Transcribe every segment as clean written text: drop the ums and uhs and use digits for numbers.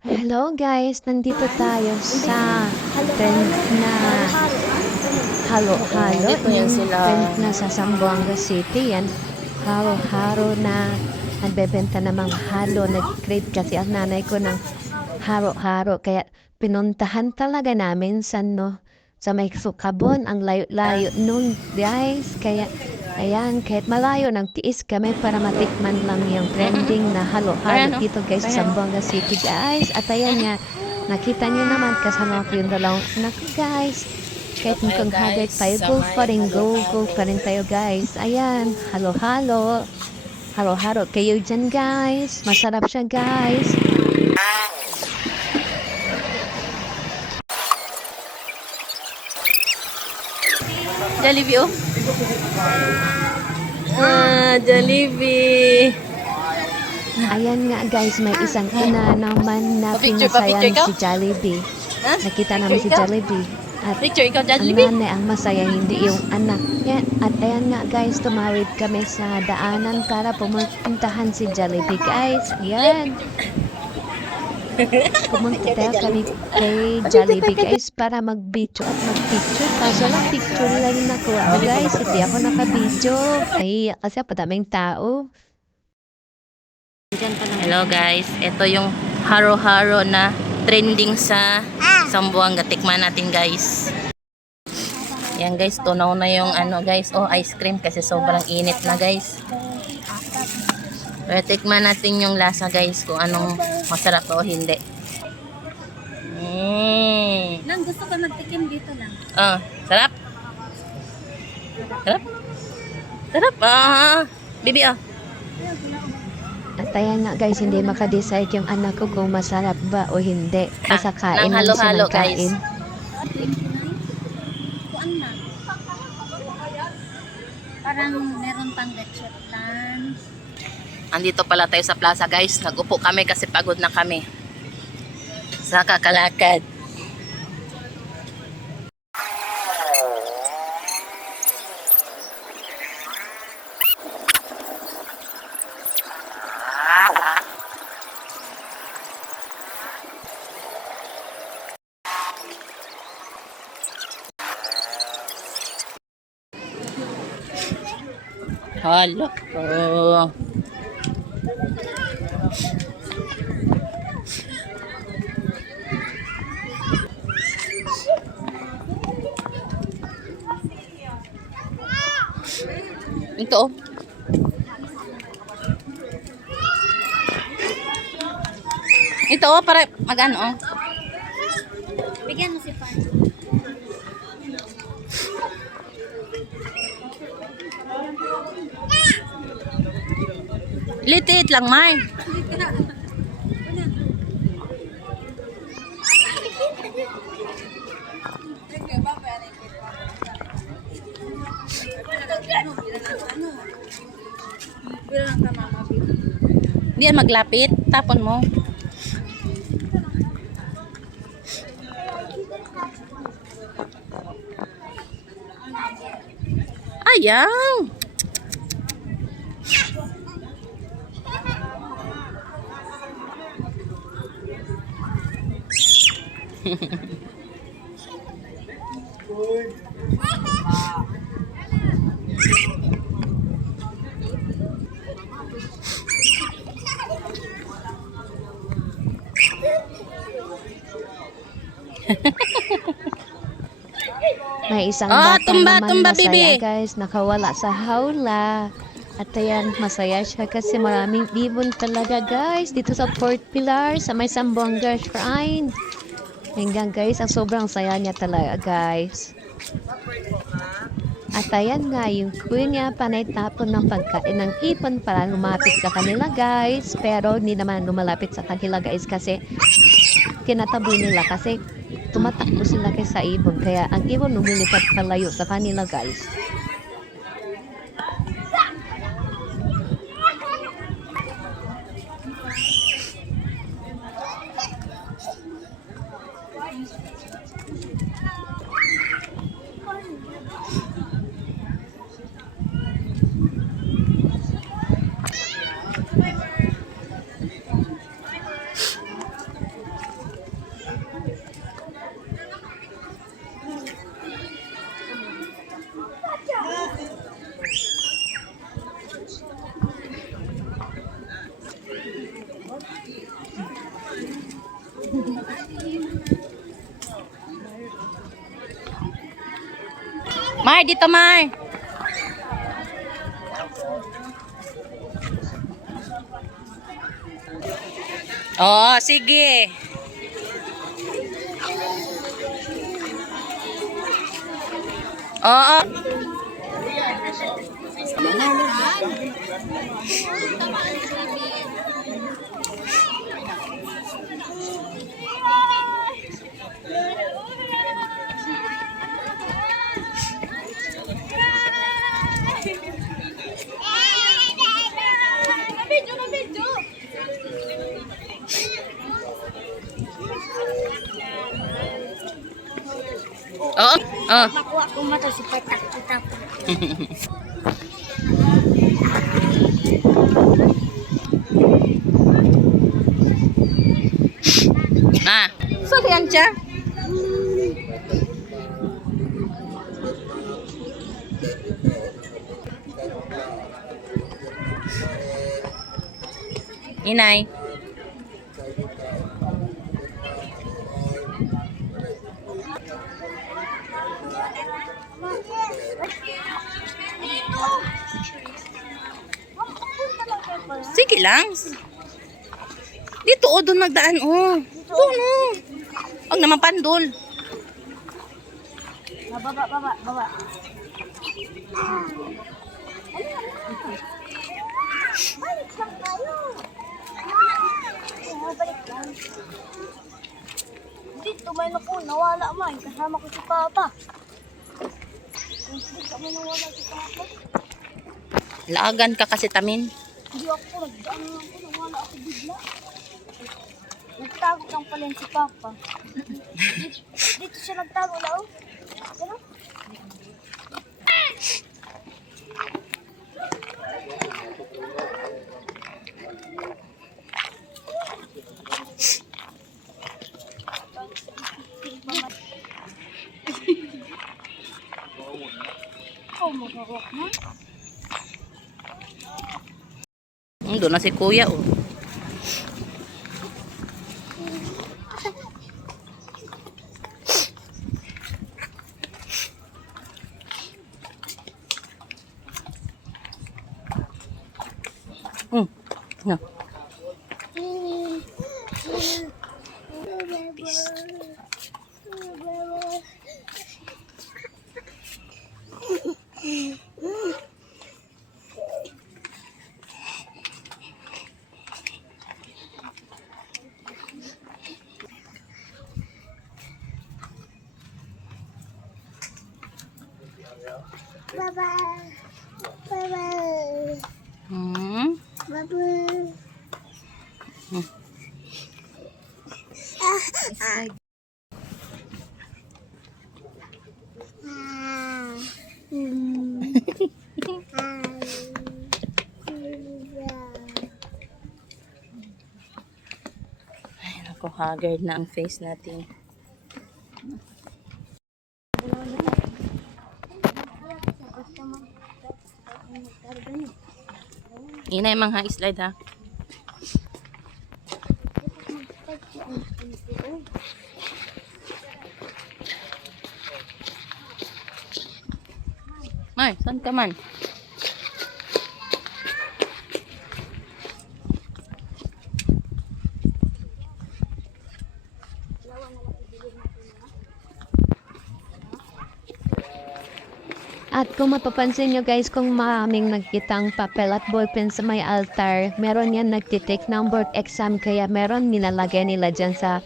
Hello guys, nandito tayo sa trend na halo-halo. Dito yan Yung sila. trend na sa Zamboanga City. Yan, haro-haro na nagbebenta ng mga halo. Nag-crave kasi ang nanay ko ng haro-haro. Kaya pinuntahan talaga namin sa may Sukabon. Ang layo-layo nun guys. Kaya ayan, kahit malayo nagtiis kami para matikman lang yung trending na halo-halo Ayan, oh. dito guys sa Ayan. Zamboanga City guys. At ayan nga, nakita niyo naman kasama ko yung dalawang anak ko guys. Kahit mukhang haggard tayo, go pa rin, go pa rin tayo guys. Ayan, halo-halo. Halo-halo kayo dyan guys. Masarap siya guys. Jollibee, oh. Jollibee. Ayan nga guys, may isang ina naman na pinasayang si Jollibee. Ha? Nakita namin si Jollibee. At Picture ikaw, ang Jollibee. nanay ang masaya, hindi yung anak niya. At ayan nga guys, tumawid kami sa daanan para pumuntahan si Jollibee guys. Ayan. Pumunta tayo kami kay Jollibee guys para mag-video at mag-picture. Kaso lang picture lang yung nakuha ko guys. Hindi ako naka-video. Ay, kasi padaming tao. Hello guys, ito yung haro-haro na trending sa Zamboanga. Tikman natin guys. Yan guys, tunaw na yung ano guys, oh ice cream kasi sobrang init na guys. Pero tikman natin yung lasa guys kung anong masarap o hindi. Nang gusto ko magtikim dito lang. Ah, sarap. Sarap. Sarap. Ah, bibi ah. At ayan nga guys, hindi makadecide yung anak ko kung masarap ba o hindi. Basta kain Nang lang siya halo-halo, ng kain. guys. 29? Kuan na. Parang meron pang lecture plan. Andito pala tayo sa plaza guys. Nagupo kami kasi pagod na kami sa kakalakad. Halo. Oh. Ito oh. Ito oh, para mag-ano oh. Bigyan mo si Pan. Litit lang, Mar. Hindi yan maglapit. Tapon mo. Ayaw. May isang Ah, bata tumba, naman tumba, masaya bibi. guys, nakawala sa hawla. At ayan, masaya siya kasi maraming ibon talaga guys dito sa Fort Pilar, sa may Zamboanga Shrine. Hanggang guys, ang sobrang saya niya talaga guys. At ayan nga, yung queen niya panay tapon ng pagkain ng ipon para lumapit sa kanila guys. Pero hindi naman lumalapit sa kanila guys kasi kinataboy nila kasi tumatakbo sila kay sa ibon. Kaya ang ibon lumilipad palayo sa kanila guys. Mar, dito Mar. Oh, sige. Oo. Oo. Oh. Makuha ko mata si Patak. Ah. So, yan siya. Inay. Sige lang. Dito o, doon magdaan o. Doon o. Huwag naman pandol. Baba. Balik lang tayo. Balik lang. Dito may naku, nawala man. Kasama ko si Papa. Hindi kami nawala si Papa. Laagan ka kasi tamin. Hindi ako, nagdaan lang ako, nawala ako bigla. Nagtago lang pala yun si Papa. Dito siya nagtago lang. Ano? Oh, magawak na. Doon na si kuya o. No. Hmm. Ay, naku, haggard na ang face natin. Inay, mga slide ha. Ay, saan ka man? At kung mapapansin nyo guys, kung maraming nagkitang papel at ballpen sa may altar, meron yan nagtitake ng board exam, kaya meron nilalagay nila dyan sa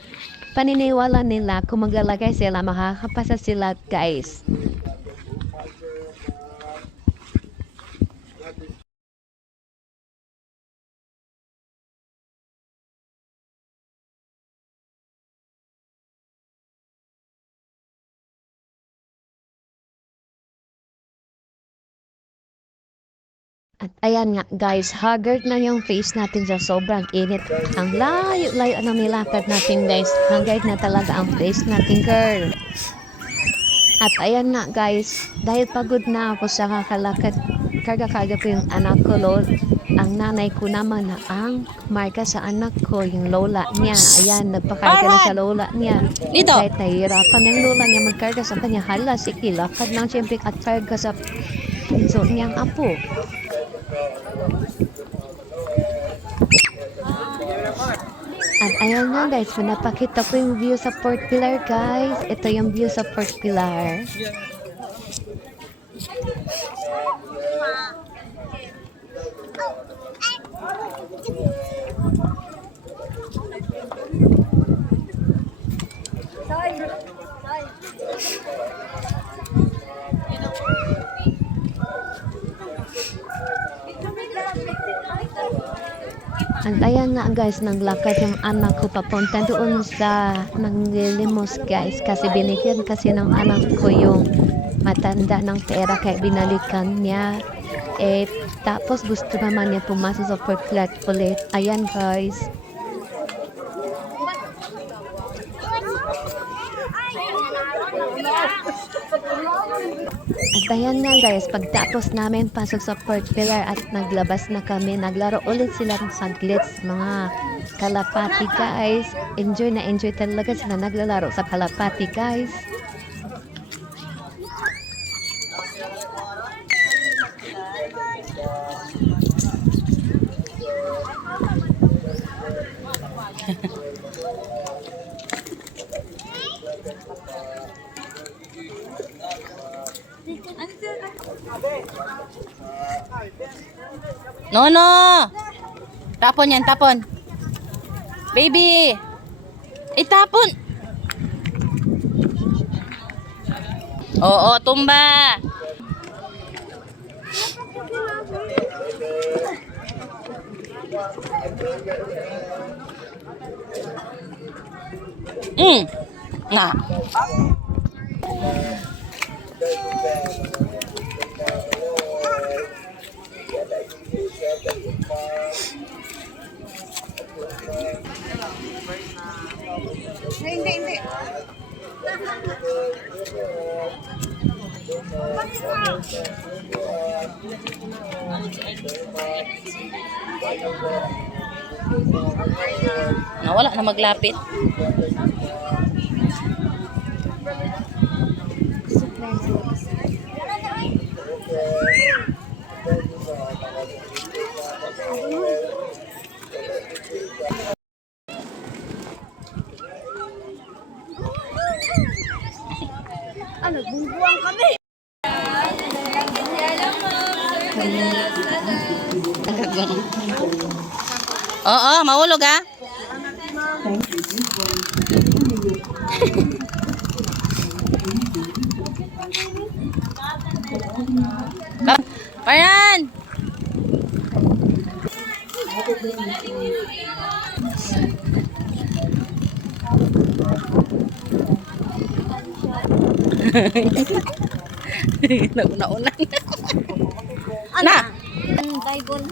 paniniwala nila. Kung maglalagay sila, makakapasa sila guys. At ayan nga guys, haggard na yung face natin sa sobrang init. Ang layo-layo na nilakad natin guys. Haggard na talaga ang face natin girl. At ayan nga guys, dahil pagod na ako sa kakalakad, karga-karga ko yung anak ko Lord. ang nanay ko naman na ang marka sa anak ko, yung lola niya. Ayan, nagpakarga na sa lola niya. Dito. Kahit nahihirapan ng lola niya magkarga sa kanya, hala, sige, lakad lang siyempre at karga sa pinso niyang apo. At ayan nga guys, pinapakita ko yung view sa Port Pilar guys. Ito yung view sa Port Pilar. At ayan nga guys, naglakad yung anak ko papunta doon sa Nanglilimos guys. Kasi binigyan kasi ng anak ko yung matanda ng pera kaya binalikan niya. Tapos gusto naman niya pumasok sa Port Pilar ulit. Ayan guys. At ayan nga guys, pagtapos namin pasok sa Port Pilar at naglabas na kami, naglaro ulit sila ng saglit mga kalapati guys. Enjoy na enjoy talaga sila naglalaro sa kalapati guys. Nono! Tapon yan, tapon. Baby! Itapon! Oo, tumba! Nga. Hindi. Nawala na maglapit. Nagbungguang kami. Oo, mahulog ah. Paran! Nauna-una. Na! Bible.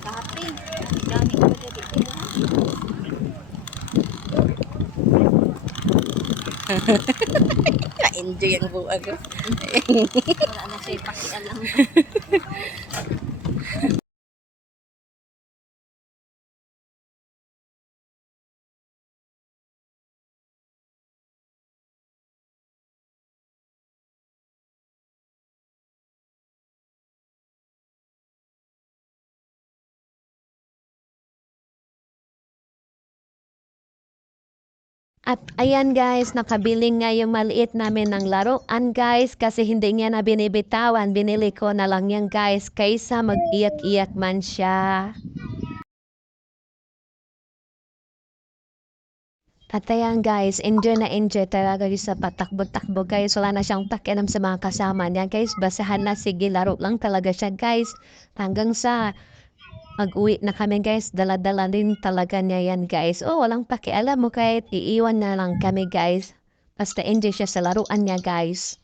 Kapi. Dami ko dito. Na-enjoy ang buwag. Wala na siya pakialam. At ayan guys, nakabiling nga yung maliit namin ng laruan guys kasi hindi niya na binibitawan. Binili ko na lang yan guys kaysa mag-iyak-iyak man siya. At ayan guys, enjoy na enjoy talaga yung sa patakbo-takbo guys. Wala na siyang pakialam sa mga kasama niya guys. Basahan na, sige, laro lang talaga siya guys. Hanggang sa mag-uwi na kami guys, dala-dala din talaga niya yan guys. Oh, walang pakialam mo kahit iiwan na lang kami guys. Basta enjoy siya sa laruan niya guys.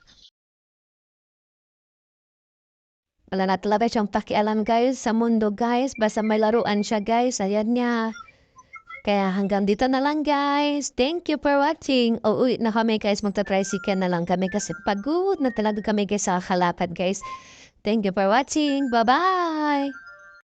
Wala na talaga siyang pakialam guys sa mundo guys. Basta may laruan siya guys. Ayan niya. Kaya hanggang dito na lang guys. Thank you for watching. Uwi na kami guys. Magta-tricycle na lang kami kasi pagod na talaga kami guys sa kalapad guys. Thank you for watching. Bye-bye!